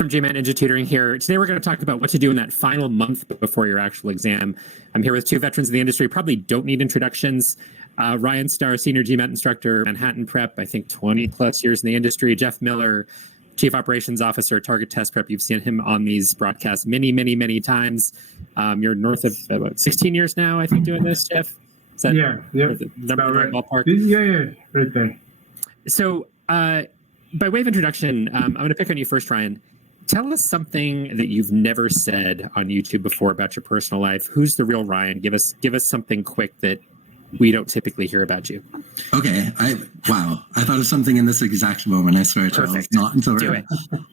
From GMAT Ninja Tutoring here. Today we're going to talk about what to do in that final month before your actual exam. I'm here with two veterans of the industry, probably don't need introductions. Ryan Starr, Senior GMAT Instructor, Manhattan Prep, I think 20 plus years in the industry. Jeff Miller, Chief Operations Officer, Target Test Prep. You've seen him on these broadcasts many times. You're north of about 16 years now, I think, doing this, Jeff? Is that Number right ballpark? Yeah, right there. So by way of introduction, I'm going to pick on you first, Ryan. Tell us something that you've never said on YouTube before about your personal life. Who's the real Ryan? Give us something quick that we don't typically hear about you. Okay. I thought of something in this exact moment. I swear, Charles. Perfect. Not until Do it.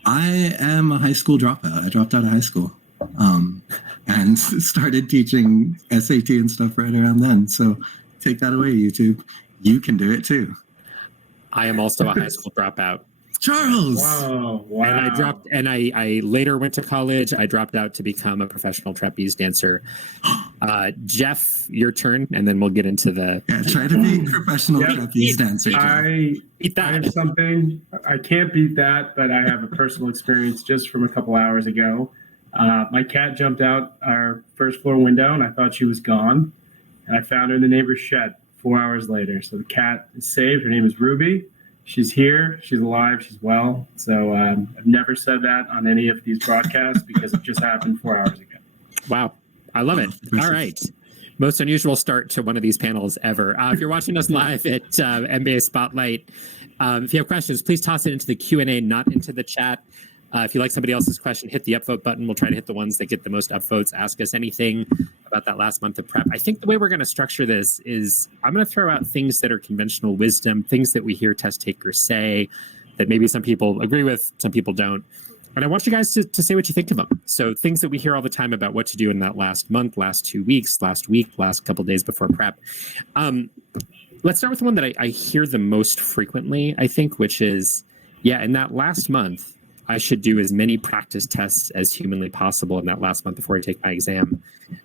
I am a high school dropout. I dropped out of high school, and started teaching SAT and stuff right around then. So take that away, YouTube. You can do it too. I am also a high school dropout. Charles. Wow. And I later went to college. I dropped out to become a professional trapeze dancer. Jeff, your turn, and then we'll get into the... Yeah, try to be a professional trapeze dancer. I have something. I can't beat that, but I have a personal experience just from a couple hours ago. My cat jumped out our first floor window, and I thought she was gone. And I found her in the neighbor's shed 4 hours later. So the cat is saved. Her name is Ruby. She's here. She's alive. She's well. So I've never said that on any of these broadcasts because it just happened 4 hours ago. Wow. I love it. All right. Most unusual start to one of these panels ever. If you're watching us live at MBA Spotlight, if you have questions, please toss it into the Q&A, not into the chat. If you like somebody else's question, hit the upvote button. We'll try to hit the ones that get the most upvotes. Ask us anything about that last month of prep. I think the way we're going to structure this is I'm going to throw out things that are conventional wisdom, things that we hear test takers say that maybe some people agree with, some people don't. And I want you guys to say what you think of them. So things that we hear all the time about what to do in that last month, last 2 weeks, last week, last couple of days before prep. Let's start with the one that I hear the most frequently, I think, which is, in that last month, I should do as many practice tests as humanly possible in that last month before I take my exam.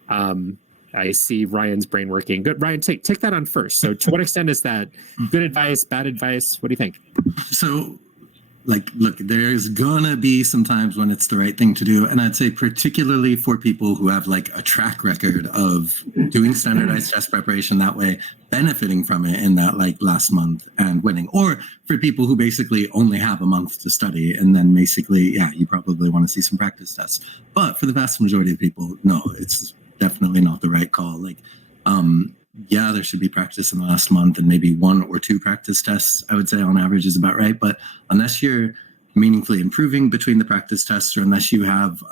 I see Ryan's brain working. Good, Ryan, take that on first. So to what extent is that good advice, bad advice? What do you think? So, look, there's gonna be some times when it's the right thing to do. And I'd say particularly for people who have like a track record of doing standardized test preparation that way, benefiting from it in that like last month and winning. Or for people who basically only have a month to study and then basically, you probably want to see some practice tests. But for the vast majority of people, no, it's definitely not the right call. There should be practice in the last month and maybe 1 or 2 practice tests, I would say on average is about right. But unless you're meaningfully improving between the practice tests or unless you have,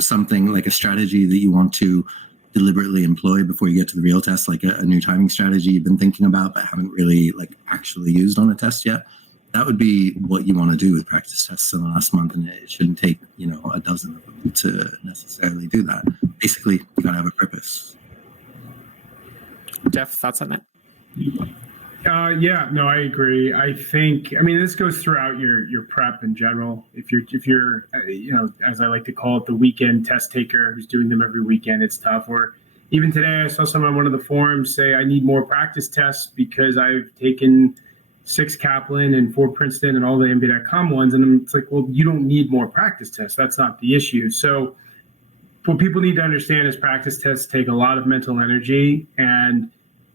something like a strategy that you want to deliberately employ before you get to the real test, like a new timing strategy you've been thinking about but haven't really actually used on a test yet, that would be what you want to do with practice tests in the last month. And it shouldn't take, a dozen of them to necessarily do that. Basically, you got to have a purpose. Jeff, thoughts on that? I agree. I think, this goes throughout your prep in general. If you're, as I like to call it, the weekend test taker who's doing them every weekend, it's tough. Or even today, I saw someone on one of the forums say, I need more practice tests because I've taken 6 Kaplan and 4 Princeton and all the MBA.com ones. And it's like, well, you don't need more practice tests. That's not the issue. So what people need to understand is practice tests take a lot of mental energy, and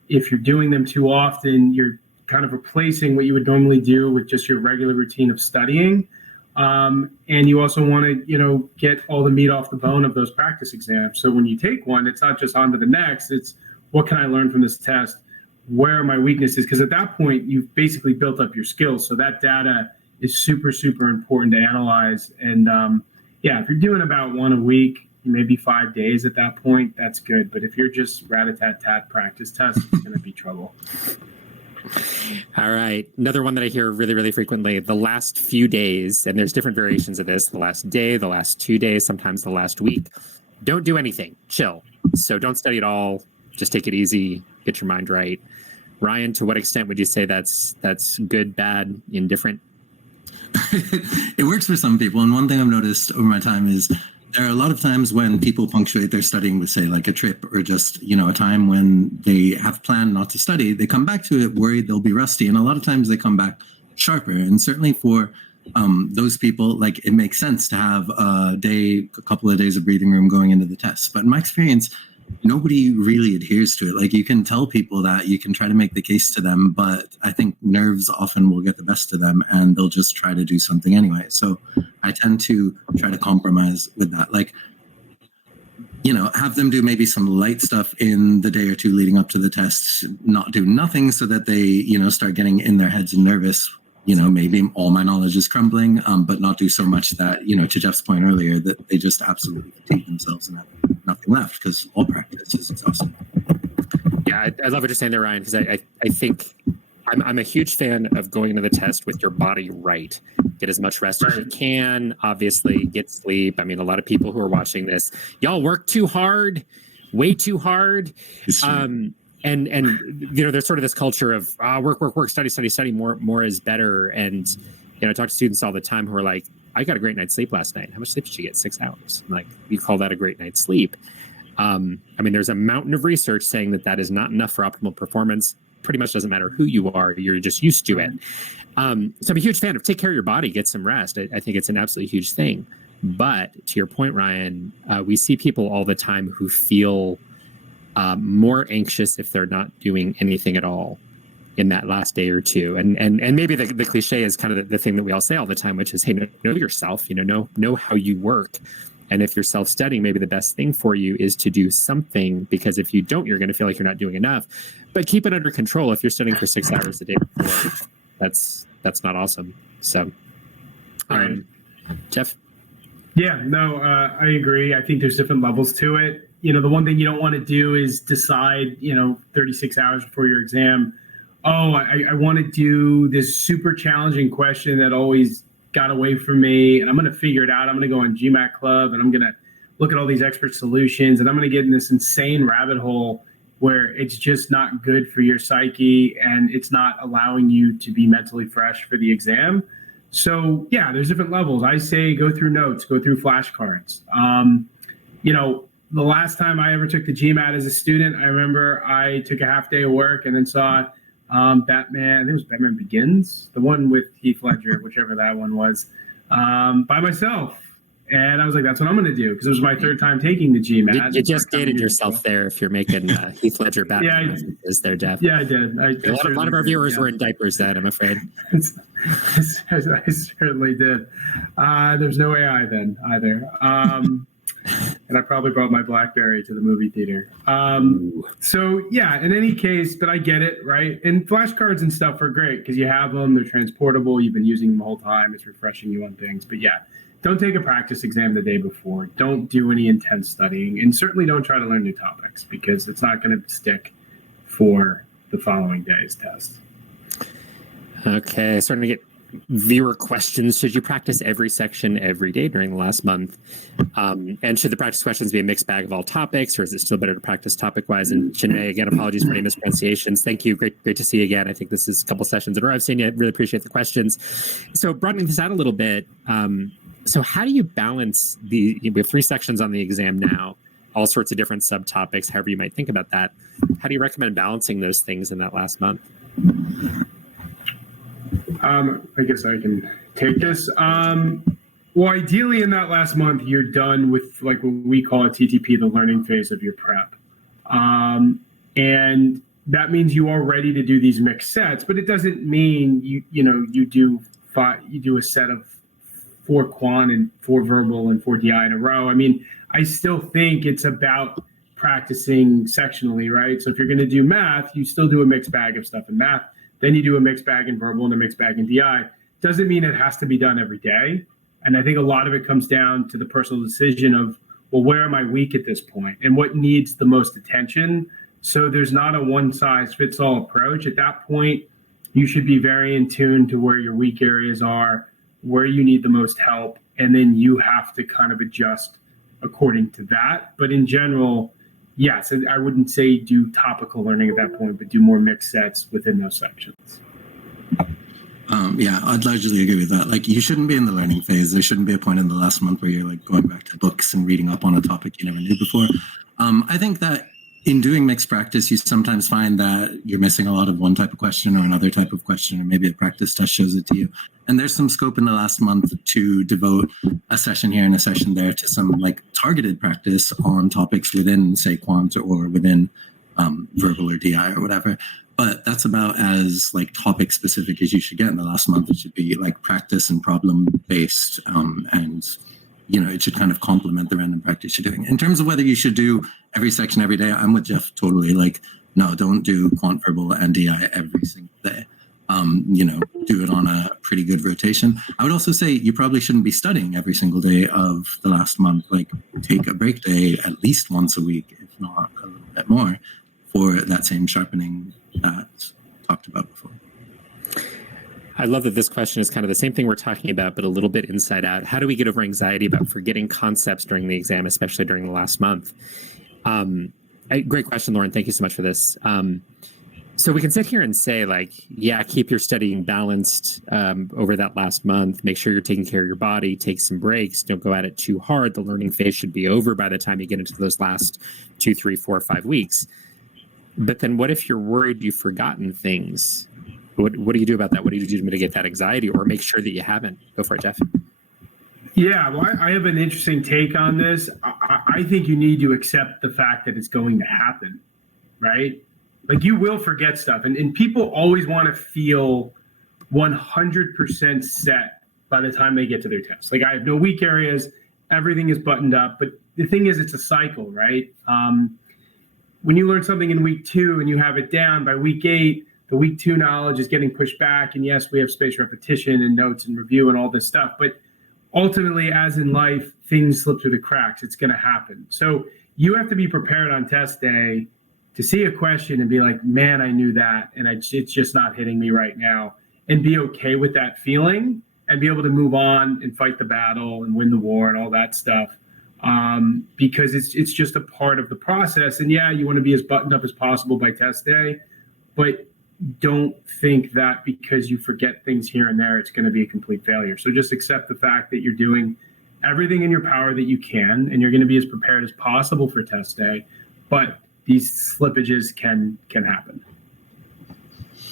if you're doing them too often, you're kind of replacing what you would normally do with just your regular routine of studying. And you also want to, get all the meat off the bone of those practice exams. So when you take one, it's not just on to the next, it's what can I learn from this test? Where are my weaknesses? Because at that point, you've basically built up your skills. So that data is super, super important to analyze. And if you're doing about 1 a week, maybe 5 days at that point, that's good. But if you're just rat-a-tat-tat practice tests, it's going to be trouble. All right. Another one that I hear really, really frequently, the last few days, and there's different variations of this, the last day, the last 2 days, sometimes the last week. Don't do anything. Chill. So don't study at all. Just take it easy. Get your mind right. Ryan, to what extent would you say that's good, bad, indifferent? It works for some people. And one thing I've noticed over my time is there are a lot of times when people punctuate their studying with, say, like a trip or just, a time when they have planned not to study. They come back to it worried they'll be rusty. And a lot of times they come back sharper. And certainly for those people, like, it makes sense to have a couple of days of breathing room going into the test. But in my experience, nobody really adheres to it. Like, you can tell people that, you can try to make the case to them, but I think nerves often will get the best of them and they'll just try to do something anyway. So I tend to try to compromise with that. Like, have them do maybe some light stuff in the day or two leading up to the test, not do nothing so that they, start getting in their heads and nervous. Maybe all my knowledge is crumbling, but not do so much that, to Jeff's point earlier, that they just absolutely fatigue themselves and have nothing left, because all practice is exhausting. Yeah, I love what you're saying there, Ryan, because I think I'm a huge fan of going into the test with your body right. Get as much rest as you can, obviously, get sleep. I mean, a lot of people who are watching this, y'all work too hard, way too hard. And there's sort of this culture of work, study, more is better. And I talk to students all the time who are like, I got a great night's sleep last night. How much sleep did you get? 6 hours. I'm like, you call that a great night's sleep? I mean, there's a mountain of research saying that is not enough for optimal performance. Pretty much doesn't matter who you are. You're just used to it. So I'm a huge fan of take care of your body, get some rest. I think it's an absolutely huge thing. But to your point, Ryan, we see people all the time who feel more anxious if they're not doing anything at all in that last day or two. And maybe the cliche is kind of the thing that we all say all the time, which is, hey, know yourself, know how you work. And if you're self-studying, maybe the best thing for you is to do something, because if you don't, you're going to feel like you're not doing enough. But keep it under control. If you're studying for 6 hours a day before, that's not awesome. So, Jeff? Yeah, no, I agree. I think there's different levels to it. The one thing you don't want to do is decide, 36 hours before your exam, I want to do this super challenging question that always got away from me, and I'm going to figure it out. I'm going to go on GMAT Club, and I'm going to look at all these expert solutions, and I'm going to get in this insane rabbit hole where it's just not good for your psyche, and it's not allowing you to be mentally fresh for the exam. So, yeah, there's different levels. I say go through notes, go through flashcards. The last time I ever took the GMAT as a student, I remember I took a half day of work and then saw Batman, I think it was Batman Begins, the one with Heath Ledger, whichever that one was, by myself. And I was like, that's what I'm going to do, because it was my third time taking the GMAT. You just dated yourself there if you're making Heath Ledger Batman. Is there, Jeff? Yeah, I did. A lot of our viewers were in diapers then, I'm afraid. I certainly did. There's no AI then either. And I probably brought my BlackBerry to the movie theater. So yeah, in any case, but I get it, right? And flashcards and stuff are great because you have them, they're transportable, you've been using them the whole time, it's refreshing you on things. But yeah, don't take a practice exam the day before. Don't do any intense studying, and certainly don't try to learn new topics, because it's not going to stick for the following day's test. Okay, starting to get viewer questions. Should you practice every section every day during the last month? And should the practice questions be a mixed bag of all topics, or is it still better to practice topic-wise? And Chinmay, again, apologies for any mispronunciations. Thank you. Great to see you again. I think this is a couple sessions in a row I've seen you. I really appreciate the questions. So broadening this out a little bit, so how do you balance we have 3 sections on the exam now, all sorts of different subtopics, however you might think about that. How do you recommend balancing those things in that last month? I guess I can take this. Well, ideally in that last month, you're done with like what we call a TTP, the learning phase of your prep. And that means you are ready to do these mixed sets, but it doesn't mean you do a set of 4 quant and 4 verbal and 4 DI in a row. I mean, I still think it's about practicing sectionally, right? So if you're going to do math, you still do a mixed bag of stuff in math. Then you do a mixed bag in verbal and a mixed bag in DI. Doesn't mean it has to be done every day. And I think a lot of it comes down to the personal decision of, well, where am I weak at this point and what needs the most attention? So there's not a one size fits all approach. At that point, you should be very in tune to where your weak areas are, where you need the most help, and then you have to kind of adjust according to that. But in general, yes, I wouldn't say do topical learning at that point, but do more mixed sets within those sections. Yeah, I'd largely agree with that. Like, you shouldn't be in the learning phase. There shouldn't be a point in the last month where you're like going back to books and reading up on a topic you never knew before. I think that in doing mixed practice, you sometimes find that you're missing a lot of one type of question or another type of question, or maybe a practice test shows it to you. And there's some scope in the last month to devote a session here and a session there to some like targeted practice on topics within, say, quant or within verbal or DI or whatever. But that's about as like topic specific as you should get in the last month. It should be like practice and problem based, and it should kind of complement the random practice you're doing. In terms of whether you should do every section every day, I'm with Jeff totally. Like, no, don't do quant, verbal, and DI every single day. Do it on a pretty good rotation. I would also say you probably shouldn't be studying every single day of the last month. Like, take a break day at least once a week, if not a little bit more, for that same sharpening that talked about before. I love that this question is kind of the same thing we're talking about, but a little bit inside out. How do we get over anxiety about forgetting concepts during the exam, especially during the last month? Great question, Lauren. Thank you so much for this. So we can sit here and say, like, yeah, keep your studying balanced over that last month. Make sure you're taking care of your body. Take some breaks. Don't go at it too hard. The learning phase should be over by the time you get into those last 2, 3, 4, 5 weeks. But then what if you're worried you've forgotten things? What do you do about that? What do you do to mitigate that anxiety or make sure that you haven't? Go for it, Jeff. Yeah, well, I have an interesting take on this. I think you need to accept the fact that it's going to happen, right? Like, you will forget stuff. And people always want to feel 100% set by the time they get to their test. Like, I have no weak areas. Everything is buttoned up. But the thing is, it's a cycle, right? When you learn something in week 2 and you have it down, by week 8, the week 2 knowledge is getting pushed back. And yes, we have spaced repetition and notes and review and all this stuff. But ultimately, as in life, things slip through the cracks. It's going to happen. So you have to be prepared on test day to see a question and be like, man, I knew that. And it's just not hitting me right now. And be okay with that feeling and be able to move on and fight the battle and win the war and all that stuff. Because it's just a part of the process. And yeah, you want to be as buttoned up as possible by test day, but don't think that because you forget things here and there, it's going to be a complete failure. So just accept the fact that you're doing everything in your power that you can, and you're going to be as prepared as possible for test day. But these slippages can happen.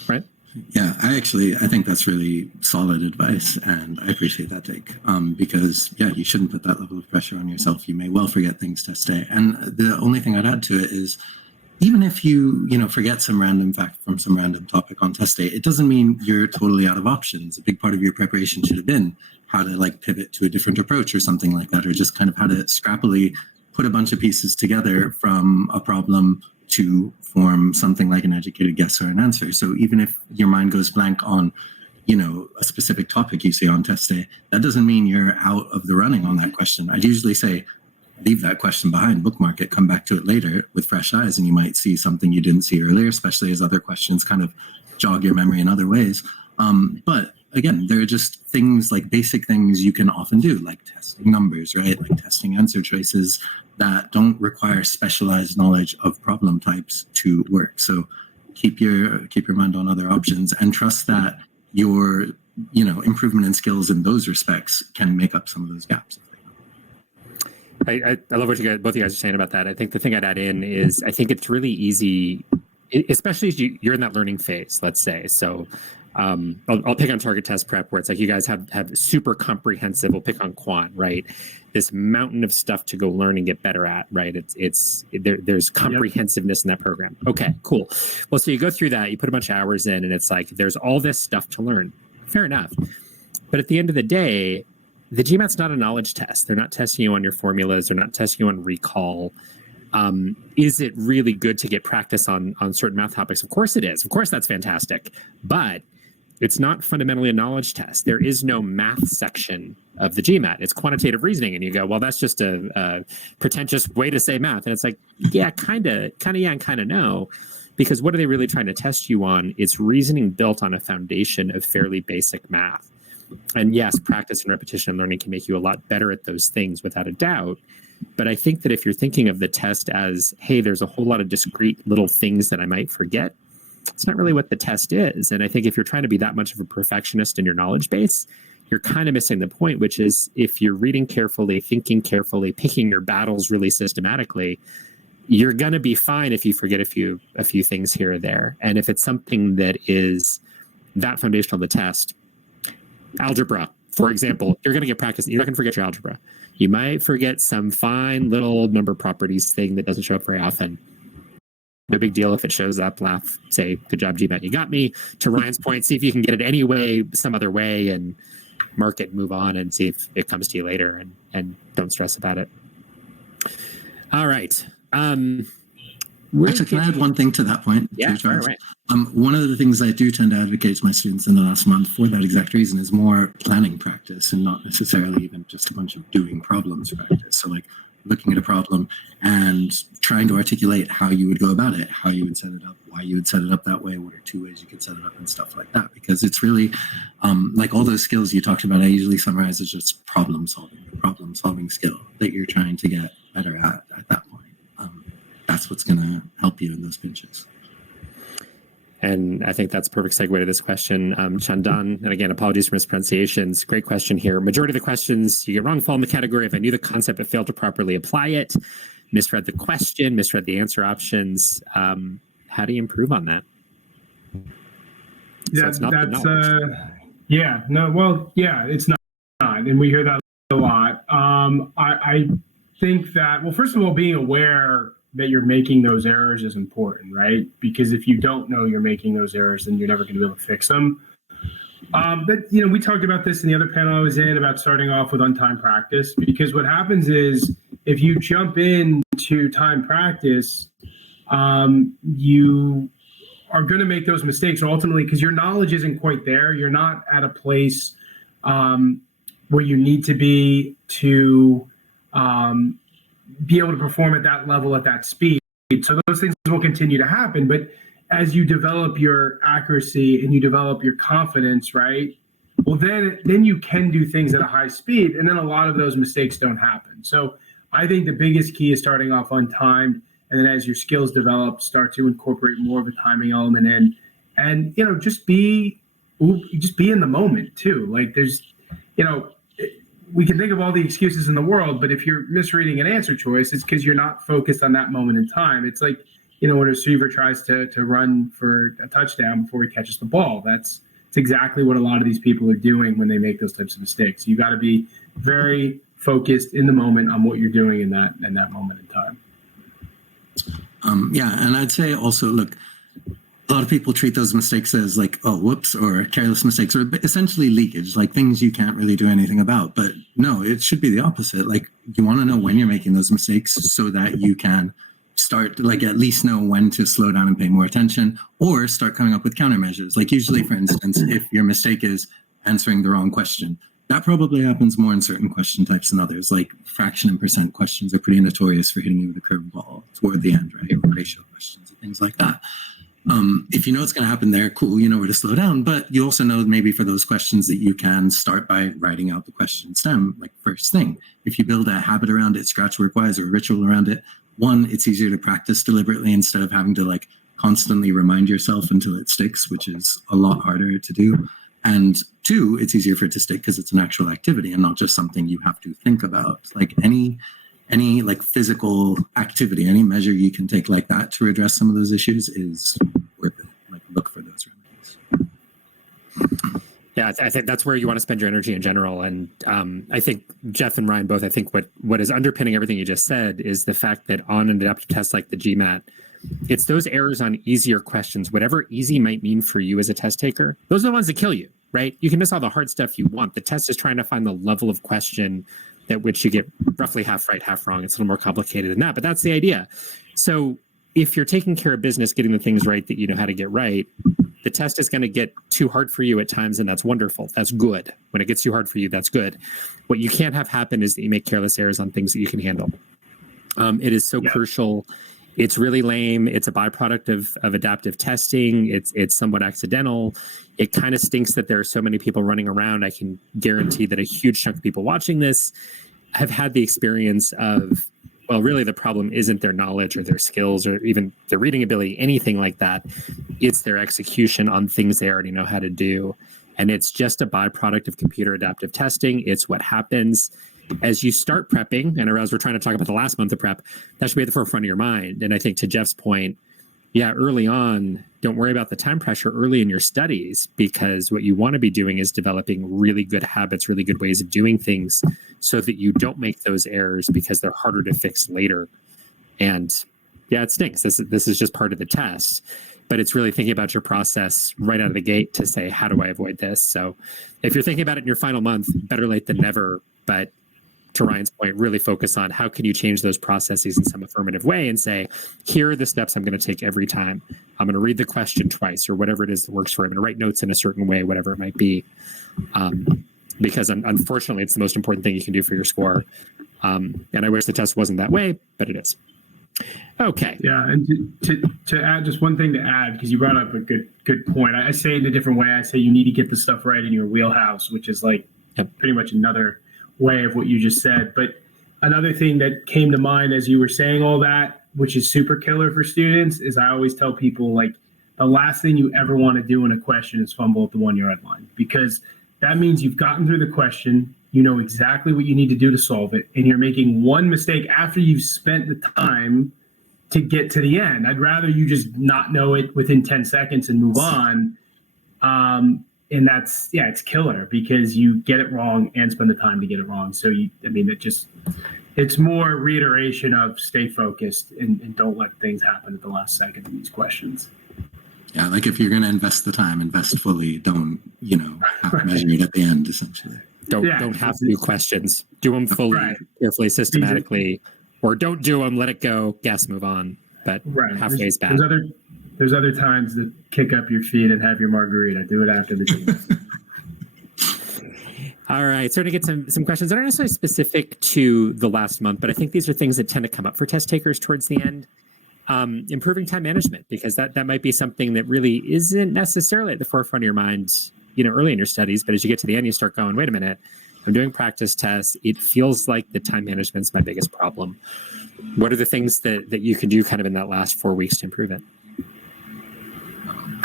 Right? Yeah, I think that's really solid advice, and I appreciate that take. Because yeah, you shouldn't put that level of pressure on yourself. You may well forget things test day. And the only thing I'd add to it is, even if you forget some random fact from some random topic on test day, it doesn't mean you're totally out of options. A big part of your preparation should have been how to like pivot to a different approach or something like that, or just kind of how to scrappily put a bunch of pieces together from a problem to form something like an educated guess or an answer. So even if your mind goes blank on, a specific topic you see on test day, that doesn't mean you're out of the running on that question. I'd usually say, leave that question behind, bookmark it, come back to it later with fresh eyes, and you might see something you didn't see earlier, especially as other questions kind of jog your memory in other ways. But again, there are just things like basic things you can often do, like testing numbers, right? Like testing answer choices that don't require specialized knowledge of problem types to work. So keep your mind on other options and trust that your improvement in skills in those respects can make up some of those gaps. I love what both of you guys are saying about that. I think the thing I'd add in is I think it's really easy, especially as you're in that learning phase, let's say. So I'll pick on target test prep, where it's like you guys have super comprehensive, we'll pick on quant, right? This mountain of stuff to go learn and get better at, right? There's comprehensiveness in that program. Okay, cool. Well, so you go through that, you put a bunch of hours in, and it's like there's all this stuff to learn. Fair enough. But at the end of the day, the GMAT's not a knowledge test. They're not testing you on your formulas. They're not testing you on recall. Is it really good to get practice on certain math topics? Of course it is. Of course that's fantastic. But it's not fundamentally a knowledge test. There is no math section of the GMAT. It's quantitative reasoning. And you go, well, that's just a pretentious way to say math. And it's like, yeah, kind of yeah, and kind of no. Because what are they really trying to test you on? It's reasoning built on a foundation of fairly basic math. And yes, practice and repetition and learning can make you a lot better at those things without a doubt. But I think that if you're thinking of the test as, hey, there's a whole lot of discrete little things that I might forget, it's not really what the test is. And I think if you're trying to be that much of a perfectionist in your knowledge base, you're kind of missing the point, which is if you're reading carefully, thinking carefully, picking your battles really systematically, you're going to be fine if you forget a few things here or there. And if it's something that is that foundational of the test, Algebra, for example, you're going to get practice. You're not going to forget your algebra. You might forget some fine little number properties thing that doesn't show up very often. No big deal if it shows up. Laugh, say, good job, GMAT, you got me. To Ryan's point, see if you can get it any way, some other way, and mark it, move on, and see if it comes to you later, and don't stress about it. All right. Actually, can I add one thing to that point? Yeah, sure, right. One of the things I do tend to advocate to my students in the last month for that exact reason is more planning practice and not necessarily even just a bunch of doing problems practice. So like looking at a problem and trying to articulate how you would go about it, how you would set it up, why you would set it up that way, what are 2 ways you could set it up and stuff like that. Because it's really like all those skills you talked about, I usually summarize as just problem solving skill that you're trying to get better at that point. That's what's going to help you in those pinches. And I think that's a perfect segue to this question. Chandan, and again, apologies for mispronunciations. Great question here. Majority of the questions you get wrong fall in the category of I knew the concept but failed to properly apply it, misread the question, misread the answer options. How do you improve on that? It's not. And we hear that a lot. I think that, well, first of all, being aware that you're making those errors is important, right? Because if you don't know you're making those errors, then you're never going to be able to fix them. But, we talked about this in the other panel I was in about starting off with untimed practice, because what happens is if you jump into time practice, you are going to make those mistakes ultimately because your knowledge isn't quite there. You're not at a place where you need to be to be able to perform at that level, at that speed. So those things will continue to happen. But as you develop your accuracy and you develop your confidence, right? Well, then you can do things at a high speed. And then a lot of those mistakes don't happen. So I think the biggest key is starting off untimed. And then as your skills develop, start to incorporate more of a timing element in. And, just be in the moment too. Like there's, we can think of all the excuses in the world, but if you're misreading an answer choice, it's because you're not focused on that moment in time. It's like, when a receiver tries to run for a touchdown before he catches the ball. It's exactly what a lot of these people are doing when they make those types of mistakes. You got to be very focused in the moment on what you're doing in that moment in time. And I'd say also, look, a lot of people treat those mistakes as like, oh, whoops, or careless mistakes, or essentially leakage, like things you can't really do anything about. But no, it should be the opposite. Like you want to know when you're making those mistakes so that you can start to at least know when to slow down and pay more attention, or start coming up with countermeasures. Like usually, for instance, if your mistake is answering the wrong question, that probably happens more in certain question types than others. Like fraction and percent questions are pretty notorious for hitting you with a curveball toward the end, right? Or ratio questions and things like that. If you know it's going to happen there, cool, you know where to slow down. But you also know maybe for those questions that you can start by writing out the question stem, like first thing. If you build a habit around it, scratch work wise, or a ritual around it, one, it's easier to practice deliberately instead of having to constantly remind yourself until it sticks, which is a lot harder to do. And two, it's easier for it to stick because it's an actual activity and not just something you have to think about. Like any physical activity, any measure you can take like that to address some of those issues is worth it. Look for those remedies. Yeah, I think that's where you want to spend your energy in general. And I think Jeff and Ryan both, I think what is underpinning everything you just said is the fact that on an adaptive test like the GMAT, it's those errors on easier questions, whatever easy might mean for you as a test taker, those are the ones that kill you, right? You can miss all the hard stuff you want. The test is trying to find the level of question at which you get roughly half right, half wrong. It's a little more complicated than that, but that's the idea. So if you're taking care of business, getting the things right that you know how to get right, the test is going to get too hard for you at times, and that's wonderful. That's good. When it gets too hard for you, that's good. What you can't have happen is that you make careless errors on things that you can handle. It is so crucial. It's really lame. It's a byproduct of adaptive testing. It's somewhat accidental. It kind of stinks that there are so many people running around. I can guarantee that a huge chunk of people watching this have had the experience of, well, really the problem isn't their knowledge or their skills or even their reading ability, anything like that. It's their execution on things they already know how to do. And it's just a byproduct of computer adaptive testing. It's what happens as you start prepping. And as we're trying to talk about the last month of prep, that should be at the forefront of your mind. And I think to Jeff's point, yeah, early on, don't worry about the time pressure early in your studies, because what you want to be doing is developing really good habits, really good ways of doing things so that you don't make those errors, because they're harder to fix later. And yeah, it stinks. This is just part of the test, but it's really thinking about your process right out of the gate to say, how do I avoid this? So if you're thinking about it in your final month, better late than never. But to Ryan's point, really focus on how can you change those processes in some affirmative way and say, here are the steps I'm going to take every time. I'm going to read the question twice, or whatever it is that works for him, and write notes in a certain way, whatever it might be. Because unfortunately, it's the most important thing you can do for your score. And I wish the test wasn't that way, but it is. Okay. Yeah, and to add just one thing to add, because you brought up a good point. I say it in a different way. I say you need to get the stuff right in your wheelhouse, which is like pretty much another way of what you just said. But another thing that came to mind as you were saying all that, which is super killer for students, is I always tell people, like, the last thing you ever want to do in a question is fumble at the 1 yard line, because that means you've gotten through the question, you know exactly what you need to do to solve it, and you're making one mistake after you've spent the time to get to the end. I'd rather you just not know it within 10 seconds and move on. And that's, yeah, it's killer, because you get it wrong and spend the time to get it wrong. So it's more reiteration of stay focused and don't let things happen at the last second in these questions. Yeah, like if you're going to invest the time, invest fully. Don't, have to measure it at the end, essentially. Don't have to do questions. Do them fully, carefully, systematically, or don't do them, let it go, guess, move on. But halfway is bad. There's other times that kick up your feet and have your margarita. Do it after the game. All right. Starting to get some questions that aren't necessarily specific to the last month, but I think these are things that tend to come up for test takers towards the end. Improving time management, because that might be something that really isn't necessarily at the forefront of your mind, early in your studies. But as you get to the end, you start going, wait a minute, I'm doing practice tests. It feels like the time management's my biggest problem. What are the things that you can do kind of in that last 4 weeks to improve it?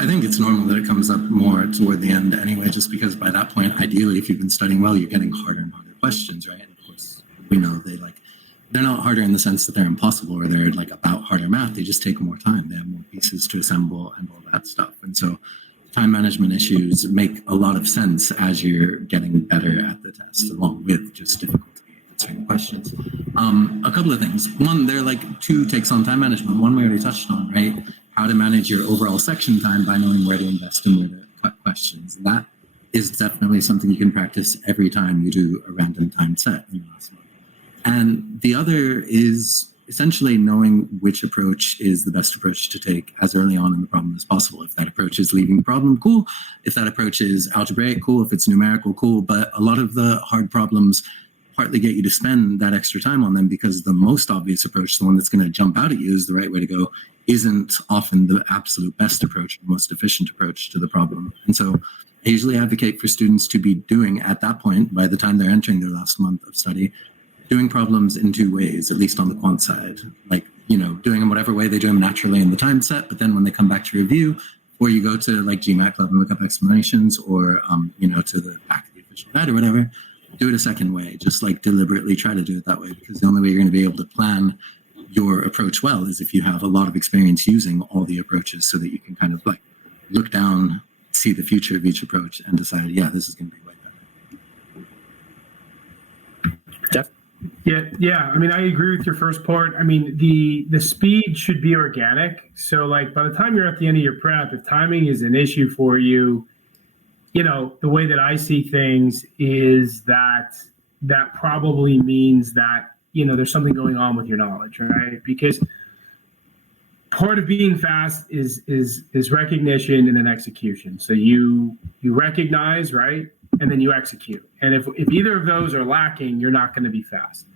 I think it's normal that it comes up more toward the end anyway, just because by that point, ideally, if you've been studying well, you're getting harder and harder questions, right? And of course, we know they're not harder in the sense that they're impossible or they're like about harder math. They just take more time. They have more pieces to assemble and all that stuff. And so time management issues make a lot of sense as you're getting better at the test, along with just difficulty answering questions. A couple of things. One, there are like two takes on time management. One we already touched on, right? How to manage your overall section time by knowing where to invest and where to cut questions. That is definitely something you can practice every time you do a random time set in the last month. And the other is essentially knowing which approach is the best approach to take as early on in the problem as possible. If that approach is leaving the problem, cool. If that approach is algebraic, cool. If it's numerical, cool. But a lot of the hard problems partly get you to spend that extra time on them, because the most obvious approach, the one that's going to jump out at you is the right way to go, isn't often the absolute best approach, the most efficient approach to the problem. And so I usually advocate for students to be doing, at that point, by the time they're entering their last month of study, doing problems in two ways, at least on the quant side. Like, doing them whatever way they do them naturally in the time set, but then when they come back to review, or you go to like GMAT Club and look up explanations, or, to the back of the official guide or whatever, do it a second way. Just like deliberately try to do it that way, because the only way you're going to be able to plan your approach well is if you have a lot of experience using all the approaches, so that you can kind of like look down, see the future of each approach and decide, yeah, this is going to be way better. Jeff? Yeah. I mean, I agree with your first part. I mean, the speed should be organic. So like by the time you're at the end of your prep, if timing is an issue for you, the way that I see things is that probably means that, there's something going on with your knowledge, right? Because part of being fast is recognition and then execution. So you recognize, right? And then you execute. And if either of those are lacking, you're not going to be fast.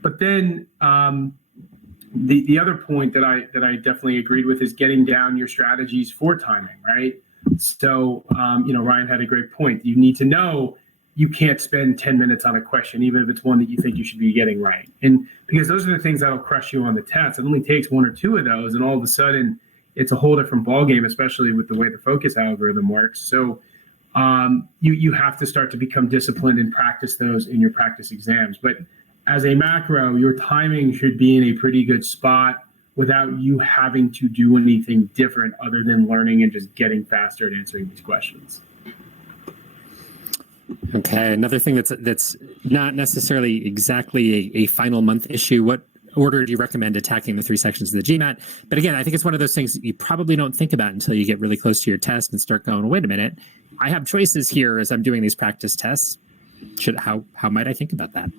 But then the other point that I definitely agreed with is getting down your strategies for timing, right? So, Ryan had a great point. You need to know you can't spend 10 minutes on a question, even if it's one that you think you should be getting right. And because those are the things that'll crush you on the test. It only takes one or two of those, and all of a sudden it's a whole different ballgame, especially with the way the focus algorithm works. So you have to start to become disciplined and practice those in your practice exams. But as a macro, your timing should be in a pretty good spot without you having to do anything different other than learning and just getting faster at answering these questions. Okay, another thing that's not necessarily exactly a final month issue. What order do you recommend attacking the 3 sections of the GMAT? But again, I think it's one of those things that you probably don't think about until you get really close to your test and start going, wait a minute, I have choices here as I'm doing these practice tests. How might I think about that?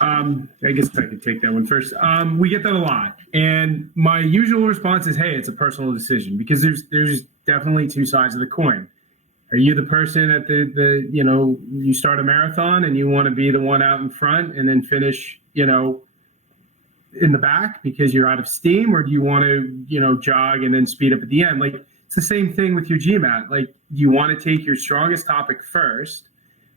I guess I could take that one first. We get that a lot. And my usual response is, hey, it's a personal decision, because there's definitely 2 sides of the coin. Are you the person at the you start a marathon and you want to be the one out in front and then finish, in the back because you're out of steam? Or do you want to, jog and then speed up at the end? Like, it's the same thing with your GMAT. Like, you want to take your strongest topic first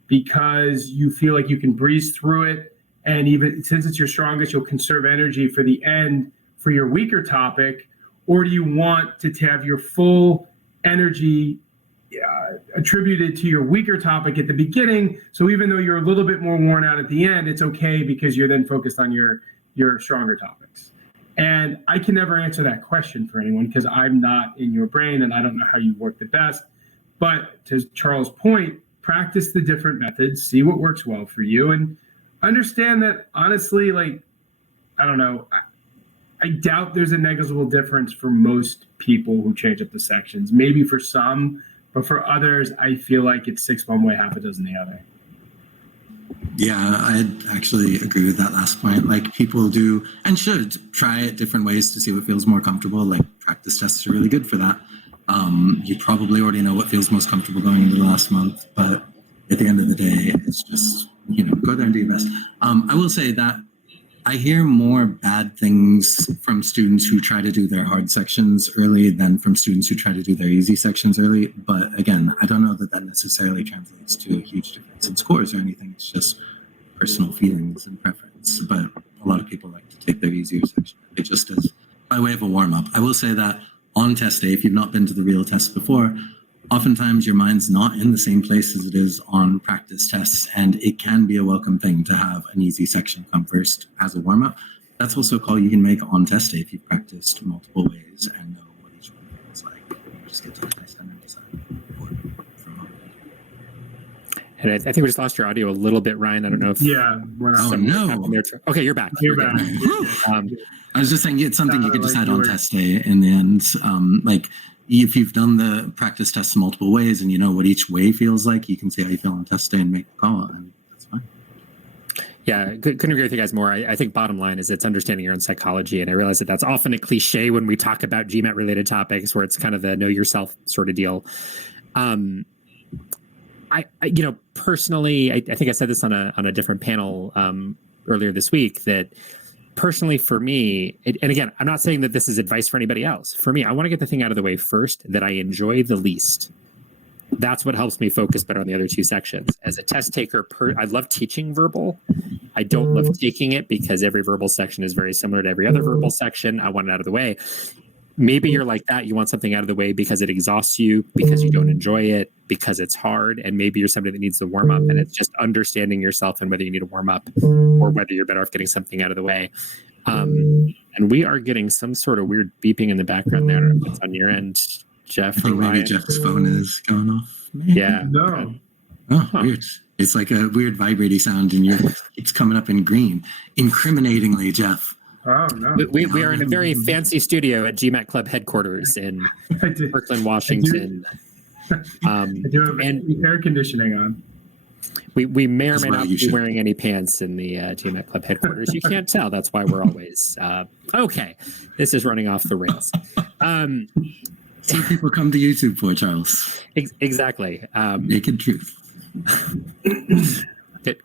because you feel like you can breeze through it. And even since it's your strongest, you'll conserve energy for the end for your weaker topic. Or do you want to have your full energy attributed to your weaker topic at the beginning? So even though you're a little bit more worn out at the end, it's okay because you're then focused on your stronger topics. And I can never answer that question for anyone because I'm not in your brain and I don't know how you work the best. But to Charles' point, practice the different methods, see what works well for you, and understand that honestly, like, I don't know, I doubt there's a negligible difference for most people who change up the sections. Maybe for some, but for others, I feel like it's 6 one way, half a dozen the other. Yeah, I actually agree with that last point. Like, people do and should try it different ways to see what feels more comfortable. Like, practice tests are really good for that. You probably already know what feels most comfortable going into the last month, but at the end of the day, it's just, go there and do your best. I will say that I hear more bad things from students who try to do their hard sections early than from students who try to do their easy sections early. But again, I don't know that necessarily translates to a huge difference in scores or anything. It's just personal feelings and preference. But a lot of people like to take their easier section just as by way of a warm-up. I will say that on test day, if you've not been to the real test before, oftentimes your mind's not in the same place as it is on practice tests, and it can be a welcome thing to have an easy section come first as a warm-up. That's also a call you can make on test day if you've practiced multiple ways and know what each one feels like. You just get to the test and decide from home. And I think we just lost your audio a little bit, Ryan. I don't know if... Yeah. Oh, no. Okay, you're back. You're back. I was just saying it's something you could decide on test day in the end. If you've done the practice tests multiple ways and you know what each way feels like, you can see how you feel on test day and make a call, and that's fine. Yeah, couldn't agree with you guys more. I think bottom line is it's understanding your own psychology, and I realize that that's often a cliche when we talk about GMAT-related topics, where it's kind of the know yourself sort of deal. I personally, I think I said this on a different panel earlier this week, that personally for me, and again, I'm not saying that this is advice for anybody else. For me, I want to get the thing out of the way first that I enjoy the least. That's what helps me focus better on the other 2 sections. As a test taker, I love teaching verbal. I don't love taking it because every verbal section is very similar to every other verbal section. I want it out of the way. Maybe you're like that. You want something out of the way because it exhausts you, because you don't enjoy it, because it's hard. And maybe you're somebody that needs to warm up, and it's just understanding yourself and whether you need to warm up or whether you're better off getting something out of the way. And we are getting some sort of weird beeping in the background there. I don't know if it's on your end, Jeff. I think maybe Jeff's phone is going off. Maybe. Yeah. No. Oh, weird. It's like a weird vibrating sound, and it's coming up in green. Incriminatingly, Jeff. Oh, no. We are in a very fancy studio at GMAT Club headquarters in Kirkland, Washington. I do have air conditioning on. We may or may not be wearing any pants in the GMAT Club headquarters. You can't tell. That's why we're always... okay, this is running off the rails. See people come to YouTube for, Charles. Exactly. Naked truth.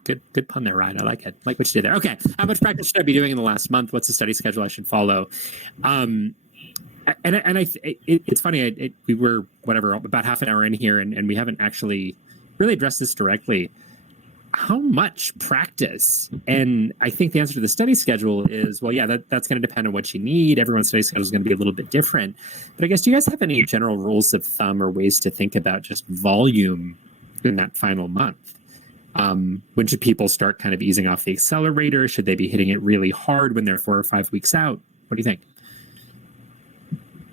Good pun there, Ryan. I like it. Like what you did there. Okay. How much practice should I be doing in the last month? What's the study schedule I should follow? It's funny. We were about half an hour in here, and we haven't actually really addressed this directly. How much practice? And I think the answer to the study schedule is, well, yeah, that's going to depend on what you need. Everyone's study schedule is going to be a little bit different. But I guess, do you guys have any general rules of thumb or ways to think about just volume in that final month? When should people start kind of easing off the accelerator? Should they be hitting it really hard when they're 4 or 5 weeks out? What do you think?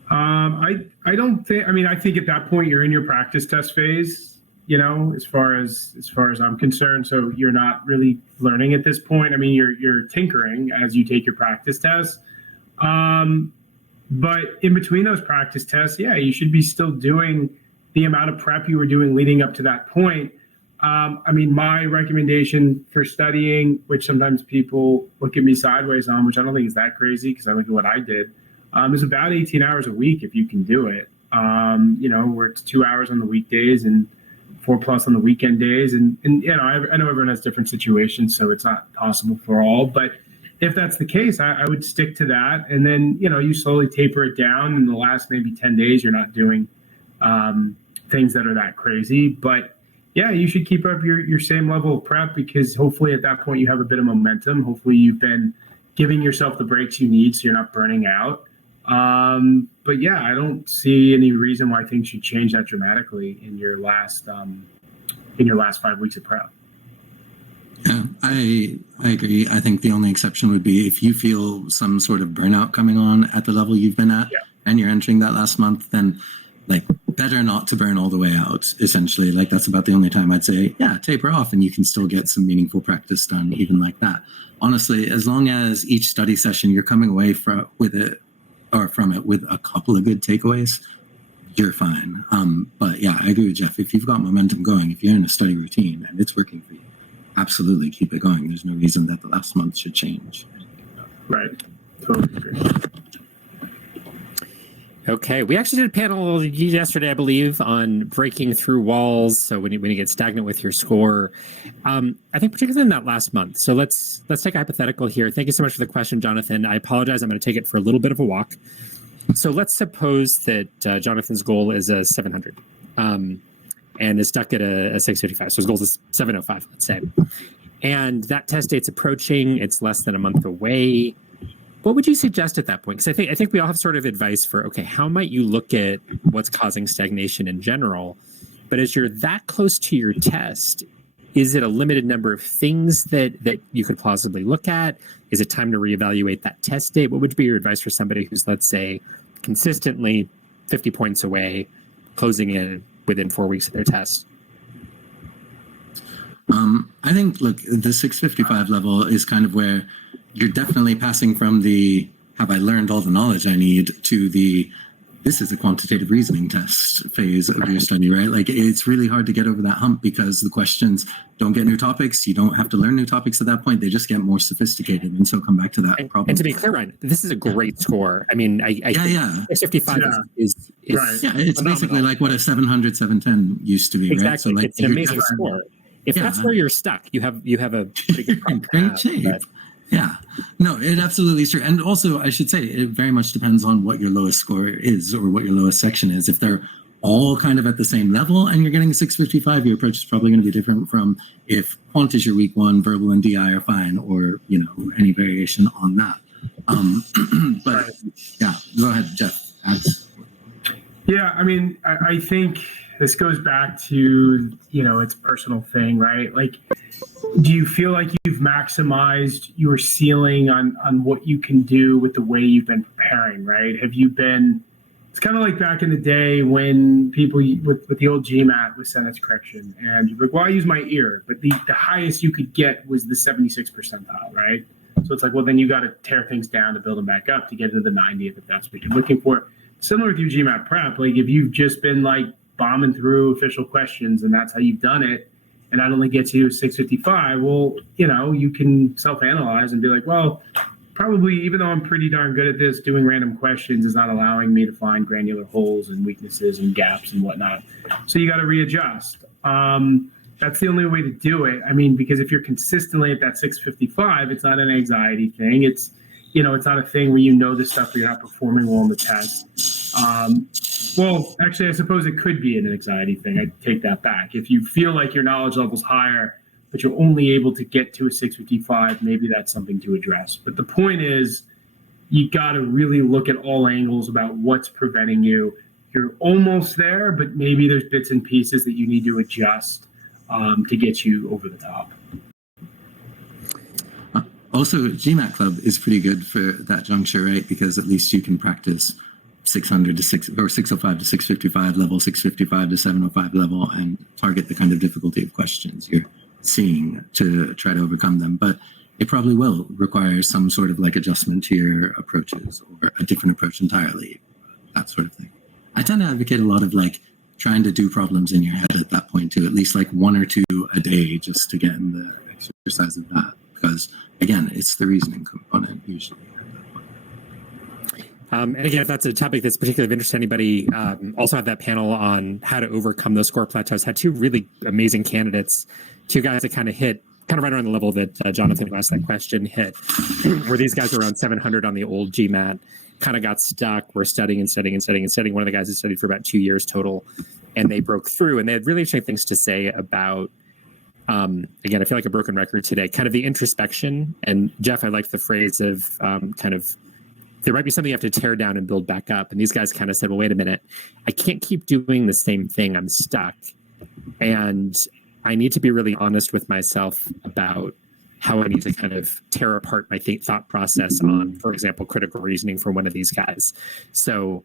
I don't think. I mean, I think at that point you're in your practice test phase. As far as I'm concerned, so you're not really learning at this point. I mean, you're tinkering as you take your practice tests. But in between those practice tests, yeah, you should be still doing the amount of prep you were doing leading up to that point. I mean, my recommendation for studying, which sometimes people look at me sideways on, which I don't think is that crazy because I look at what I did, is about 18 hours a week if you can do it. Where it's 2 hours on the weekdays and 4+ on the weekend days. And I know everyone has different situations, so it's not possible for all. But if that's the case, I would stick to that. And then, you slowly taper it down. In the last maybe 10 days, you're not doing things that are that crazy. But yeah, you should keep up your same level of prep because hopefully at that point you have a bit of momentum. Hopefully you've been giving yourself the breaks you need so you're not burning out. But yeah, I don't see any reason why things should change that dramatically in your last 5 weeks of prep. Yeah, I agree. I think the only exception would be if you feel some sort of burnout coming on at the level you've been at and you're entering that last month, then better not to burn all the way out, essentially. That's about the only time I'd say, yeah, taper off and you can still get some meaningful practice done even like that. Honestly, as long as each study session you're coming away from it with a couple of good takeaways, you're fine. But yeah, I agree with Jeff. If you've got momentum going, if you're in a study routine and it's working for you, absolutely keep it going. There's no reason that the last month should change. Right. Totally agree. Okay, we actually did a panel yesterday, I believe, on breaking through walls. So when you get stagnant with your score, I think particularly in that last month. So let's take a hypothetical here. Thank you so much for the question, Jonathan. I apologize. I'm going to take it for a little bit of a walk. So let's suppose that Jonathan's goal is a 700, and is stuck at a 655. So his goal is 705, let's say, and that test date's approaching. It's less than a month away. What would you suggest at that point? Because I think we all have sort of advice for, okay, how might you look at what's causing stagnation in general? But as you're that close to your test, is it a limited number of things that you could plausibly look at? Is it time to reevaluate that test date? What would be your advice for somebody who's, let's say, consistently 50 points away, closing in within 4 weeks of their test? I think, look, the 655 level is kind of where you're definitely passing from the have I learned all the knowledge I need to the this is a quantitative reasoning test phase of your study, right? It's really hard to get over that hump because the questions don't get new topics. You don't have to learn new topics at that point. They just get more sophisticated. And so come back to that problem. And to be clear, Ryan, this is a great score. I mean, I think 655 is right. Yeah, it's basically like what a 700, 710 used to be, exactly. Right? So it's an amazing score. If that's where you're stuck, you have a pretty good great shape. Yeah, no, it absolutely is true. And also, I should say, it very much depends on what your lowest score is or what your lowest section is. If they're all kind of at the same level and you're getting a 655, your approach is probably going to be different from if quant is your week one, verbal and DI are fine, or, any variation on that. But yeah, go ahead, Jeff. Yeah, I mean, I think this goes back to, it's a personal thing, right? Do you feel like you've maximized your ceiling on what you can do with the way you've been preparing, right? Have you been, it's kind of like back in the day when people with the old GMAT with sentence correction, and you're like, well, I use my ear, but the highest you could get was the 76th percentile, right? So it's like, well, then you got to tear things down to build them back up to get to the 90th if that's what you're looking for. Similar with your GMAT prep, if you've just been bombing through official questions and that's how you've done it, and that only gets you 655, well, you can self-analyze and be like, well, probably even though I'm pretty darn good at this, doing random questions is not allowing me to find granular holes and weaknesses and gaps and whatnot. So you got to readjust. That's the only way to do it. I mean, because if you're consistently at that 655, it's not an anxiety thing. It's, it's not a thing where this stuff or you're not performing well on the test. Well, actually, I suppose it could be an anxiety thing. I take that back. If you feel like your knowledge level's higher, but you're only able to get to a 655, maybe that's something to address. But the point is, you got to really look at all angles about what's preventing you. You're almost there, but maybe there's bits and pieces that you need to adjust. to get you over the top. Also, GMAT Club is pretty good for that juncture, right? Because at least you can practice 600 to 605 to 655 level, 655 to 705 level, and target the kind of difficulty of questions you're seeing to try to overcome them. But it probably will require some sort of like adjustment to your approaches or a different approach entirely, that sort of thing. I tend to advocate a lot of like trying to do problems in your head at that point too, at least like 1 or 2 a day, just to get in the exercise of that. Because again, it's the reasoning component usually. And again, if that's a topic that's particularly of interest to anybody, also had that panel on how to overcome those score plateaus. Had 2 really amazing candidates, 2 guys that kind of right around the level that Jonathan, who asked that question, hit, where these guys were around 700 on the old GMAT, kind of got stuck, were studying. One of the guys had studied for about 2 years total, and they broke through, and they had really interesting things to say about, again, I feel like a broken record today, kind of the introspection. And Jeff, I like the phrase of kind of, there might be something you have to tear down and build back up. And these guys kind of said, well, wait a minute, I can't keep doing the same thing. I'm stuck. And I need to be really honest with myself about how I need to kind of tear apart my thought process on, for example, critical reasoning for one of these guys. So,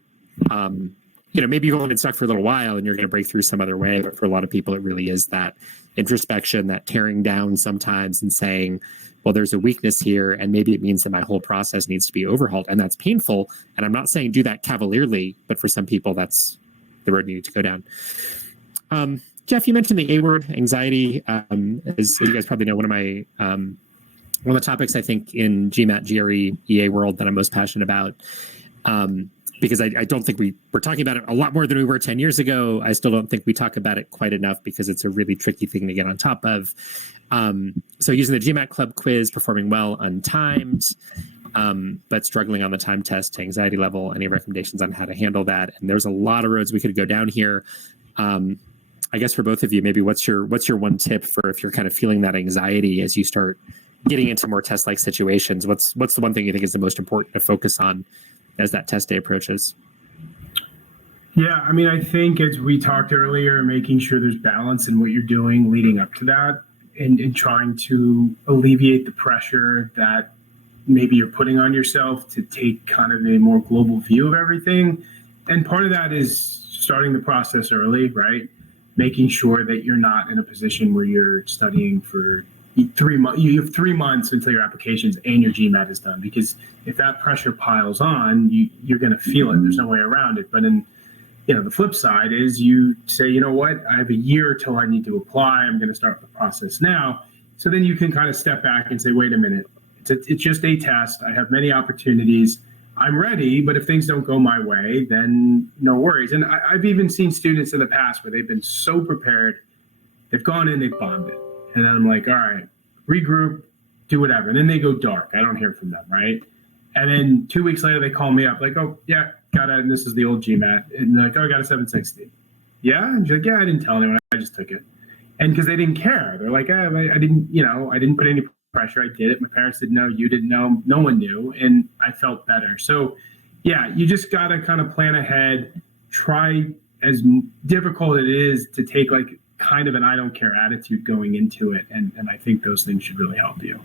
maybe you've only been stuck for a little while and you're going to break through some other way. But for a lot of people, it really is that introspection, that tearing down sometimes and saying, well, there's a weakness here, and maybe it means that my whole process needs to be overhauled. And that's painful. And I'm not saying do that cavalierly, but for some people, that's the road you need to go down. Jeff, you mentioned the A word, anxiety. As you guys probably know, one of the topics I think in GMAT, GRE, EA world that I'm most passionate about, because I don't think we're talking about it a lot more than we were 10 years ago. I still don't think we talk about it quite enough because it's a really tricky thing to get on top of. So using the GMAT Club quiz, performing well untimed, but struggling on the time test, anxiety level, any recommendations on how to handle that? And there's a lot of roads we could go down here. I guess for both of you, maybe what's your one tip for if you're kind of feeling that anxiety as you start getting into more test-like situations? What's the one thing you think is the most important to focus on as that test day approaches? Yeah, I mean, I think as we talked earlier, making sure there's balance in what you're doing leading up to that, and trying to alleviate the pressure that maybe you're putting on yourself to take kind of a more global view of everything. And part of that is starting the process early, right? Making sure that you're not in a position where you're studying for 3 months. You have 3 months until your applications and your GMAT is done, because if that pressure piles on, you're going to feel it. There's no way around it. But the flip side is you say, you know what, I have a year till I need to apply. I'm going to start the process now. So then you can kind of step back and say, wait a minute, it's just a test. I have many opportunities. I'm ready, but if things don't go my way, then no worries. And I've even seen students in the past where they've been so prepared, they've gone in, they've bombed it. And then I'm like, all right, regroup, do whatever. And then they go dark. I don't hear from them, right? And then 2 weeks later, they call me up like, oh, yeah, got it. And this is the old GMAT. And they're like, oh, I got a 760. Yeah? And she's like, yeah, I didn't tell anyone. I just took it. And because they didn't care. They're like, I didn't put any pressure. I did it. My parents didn't know. You didn't know. No one knew. And I felt better. So, yeah, you just got to kind of plan ahead. Try, as difficult it is, to take like kind of an I don't care attitude going into it. And I think those things should really help you.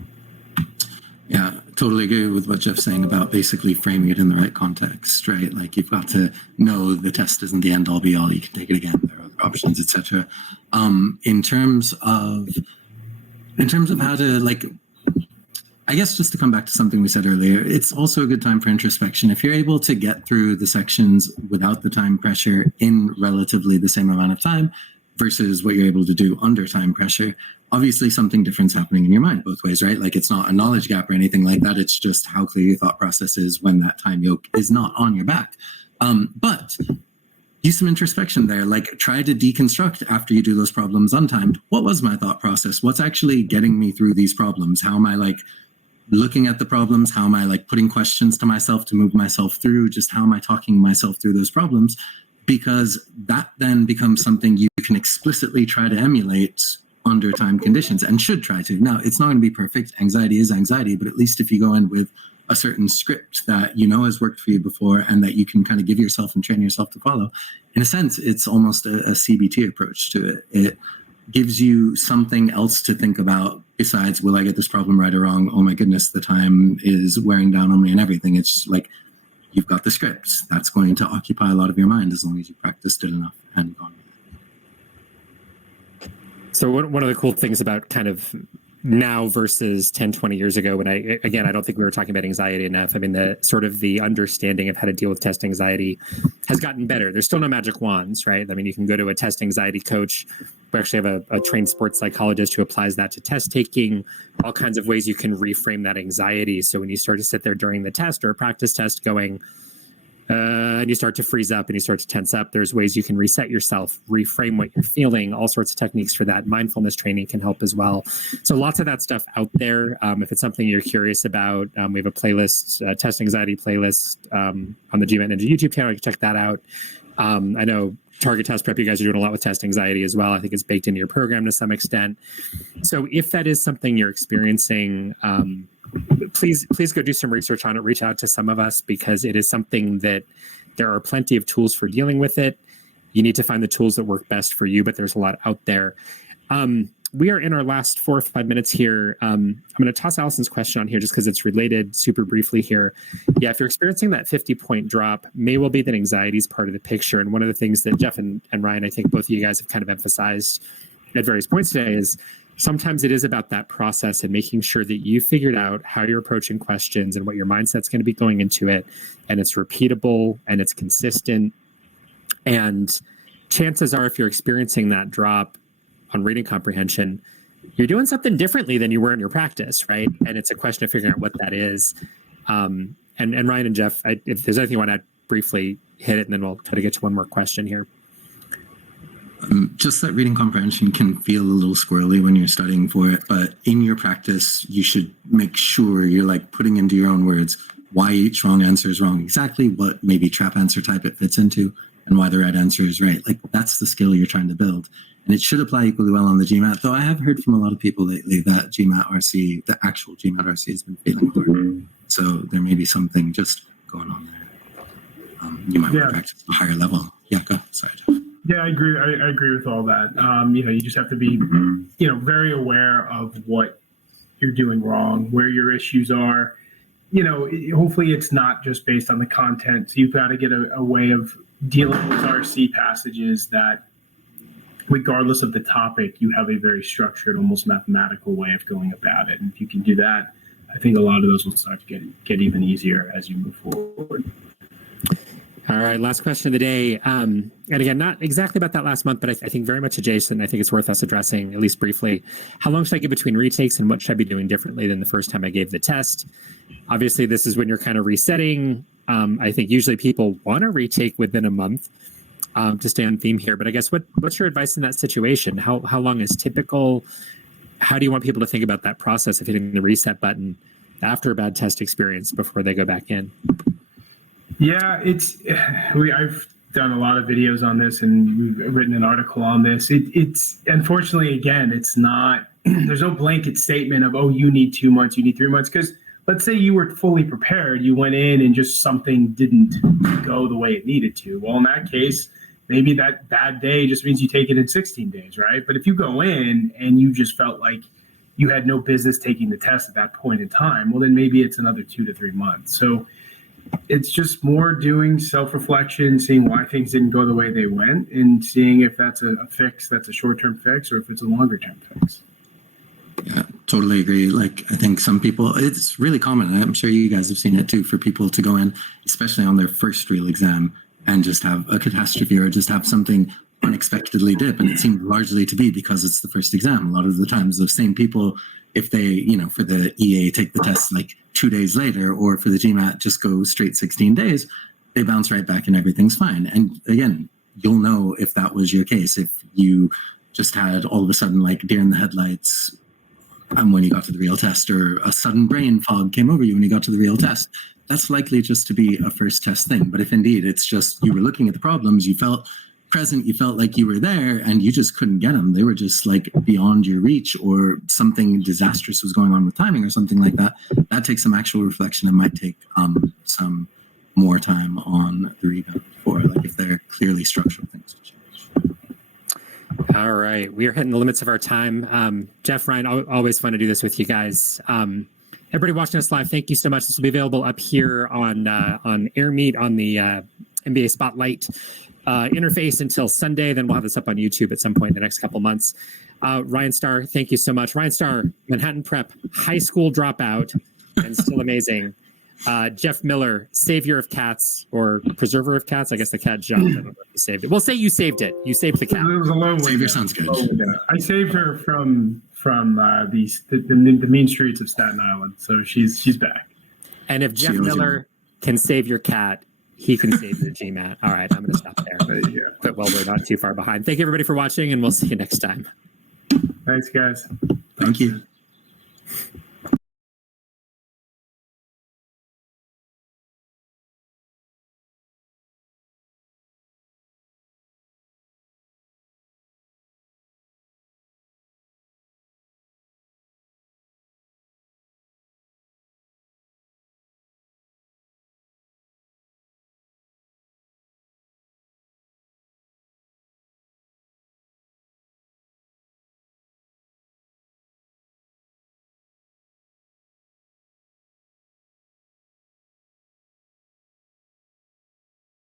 Yeah, totally agree with what Jeff's saying about basically framing it in the right context, right? Like you've got to know the test isn't the end all be all. You can take it again. There are other options, etc. In terms of how to, like, I guess just to come back to something we said earlier, it's also a good time for introspection. If you're able to get through the sections without the time pressure in relatively the same amount of time versus what you're able to do under time pressure, obviously something different's happening in your mind both ways, right? Like it's not a knowledge gap or anything like that. It's just how clear your thought process is when that time yoke is not on your back. But use some introspection there. Like try to deconstruct after you do those problems untimed. What was my thought process? What's actually getting me through these problems? How am I like looking at the problems? How am I like putting questions to myself to move myself through? Just how am I talking myself through those problems? Because that then becomes something you can explicitly try to emulate under time conditions, and should try to. Now, it's not going to be perfect. Anxiety is anxiety, but at least if you go in with a certain script that you know has worked for you before and that you can kind of give yourself and train yourself to follow, in a sense, it's almost a CBT approach to it. It gives you something else to think about besides, will I get this problem right or wrong? Oh my goodness, the time is wearing down on me and everything. It's like, you've got the scripts. That's going to occupy a lot of your mind as long as you practiced it enough and gone. So one of the cool things about kind of now versus 10, 20 years ago, when I don't think we were talking about anxiety enough. I mean, the understanding of how to deal with test anxiety has gotten better. There's still no magic wands, right? I mean, you can go to a test anxiety coach. We actually have a trained sports psychologist who applies that to test taking, all kinds of ways you can reframe that anxiety. So when you start to sit there during the test or a practice test going, and you start to freeze up and you start to tense up, there's ways you can reset yourself, reframe what you're feeling, all sorts of techniques for that. Mindfulness training can help as well. So lots of that stuff out there. If it's something you're curious about, we have a playlist, test anxiety playlist on the GMAT Ninja YouTube channel. You can check that out. I know Target Test Prep, you guys are doing a lot with test anxiety as well. I think it's baked into your program to some extent. So if that is something you're experiencing, please go do some research on it. Reach out to some of us, because it is something that there are plenty of tools for dealing with it. You need to find the tools that work best for you, but there's a lot out there. We are in our last 4 or 5 minutes here. I'm going to toss Allison's question on here just because it's related super briefly here. Yeah, if you're experiencing that 50-point drop, may well be that anxiety is part of the picture. And one of the things that Jeff and Ryan, I think both of you guys have kind of emphasized at various points today is sometimes it is about that process and making sure that you figured out how you're approaching questions and what your mindset's going to be going into it. And it's repeatable and it's consistent. And chances are, if you're experiencing that drop on reading comprehension, you're doing something differently than you were in your practice, right? And it's a question of figuring out what that is. And Ryan and Jeff, if there's anything you want to briefly hit it, and then we'll try to get to one more question here. Just that reading comprehension can feel a little squirrely when you're studying for it, but in your practice, you should make sure you're like putting into your own words why each wrong answer is wrong, exactly what maybe trap answer type it fits into, and why the right answer is right. Like, that's the skill you're trying to build. And it should apply equally well on the GMAT, though I have heard from a lot of people lately that GMAT RC, the actual GMAT RC, has been failing hard. So there may be something just going on there. You might want to practice at a higher level. Yeah, go. Sorry, Jeff. Yeah, I agree. I agree with all that. You just have to be, very aware of what you're doing wrong, where your issues are. Hopefully it's not just based on the content. So you've got to get a way of dealing with RC passages that, regardless of the topic, you have a very structured, almost mathematical way of going about it. And if you can do that, I think a lot of those will start to get even easier as you move forward. All right, last question of the day. And again, not exactly about that last month, but I think very much adjacent. I think it's worth us addressing, at least briefly. How long should I give between retakes, and what should I be doing differently than the first time I gave the test? Obviously, this is when you're kind of resetting. I think usually people want to retake within a month to stay on theme here. But I guess what's your advice in that situation? How long is typical? How do you want people to think about that process of hitting the reset button after a bad test experience before they go back in? Yeah, I've done a lot of videos on this, and we've written an article on this. It's unfortunately, again, it's not, there's no blanket statement of, oh, you need 2 months, you need 3 months. Because let's say you were fully prepared, you went in and just something didn't go the way it needed to. Well, in that case, maybe that bad day just means you take it in 16 days, right? But if you go in and you just felt like you had no business taking the test at that point in time, well, then maybe it's another 2 to 3 months. So it's just more doing self-reflection, seeing why things didn't go the way they went, and seeing if that's a fix, that's a short-term fix, or if it's a longer-term fix. Yeah, totally agree. Like, I think some people, it's really common, and I'm sure you guys have seen it too, for people to go in, especially on their first real exam, and just have a catastrophe or just have something unexpectedly dip. And it seemed largely to be because it's the first exam. A lot of the times those same people, if they, for the EA, take the test like 2 days later, or for the GMAT, just go straight 16 days, they bounce right back and everything's fine. And again, you'll know if that was your case, if you just had all of a sudden like deer in the headlights when you got to the real test, or a sudden brain fog came over you when you got to the real test. That's likely just to be a first test thing. But if indeed it's just you were looking at the problems, you felt present, you felt like you were there, and you just couldn't get them, they were just like beyond your reach, or something disastrous was going on with timing or something like that, that takes some actual reflection and might take some more time on the rebound for, like, if they're clearly structural things to change. All right. We are hitting the limits of our time. Jeff, Ryan, always fun to do this with you guys. Everybody watching us live, thank you so much. This will be available up here on AirMeet on the MBA Spotlight interface until Sunday. Then we'll have this up on YouTube at some point in the next couple months. Ryan Starr, thank you so much. Ryan Starr, Manhattan Prep, high school dropout, and still amazing. Jeff Miller, savior of cats or preserver of cats. I guess the cat jumped. I don't know if you saved it. We'll say you saved it. You saved the cat. It was a long way. Savior sounds good. I saved her from the mean streets of Staten Island, so she's back. And if Jeff Miller can save your cat, he can save your GMAT. All right, I'm going to stop there. There you go. But well, we're not too far behind. Thank you everybody for watching, and we'll see you next time. Thanks, guys. Thank you.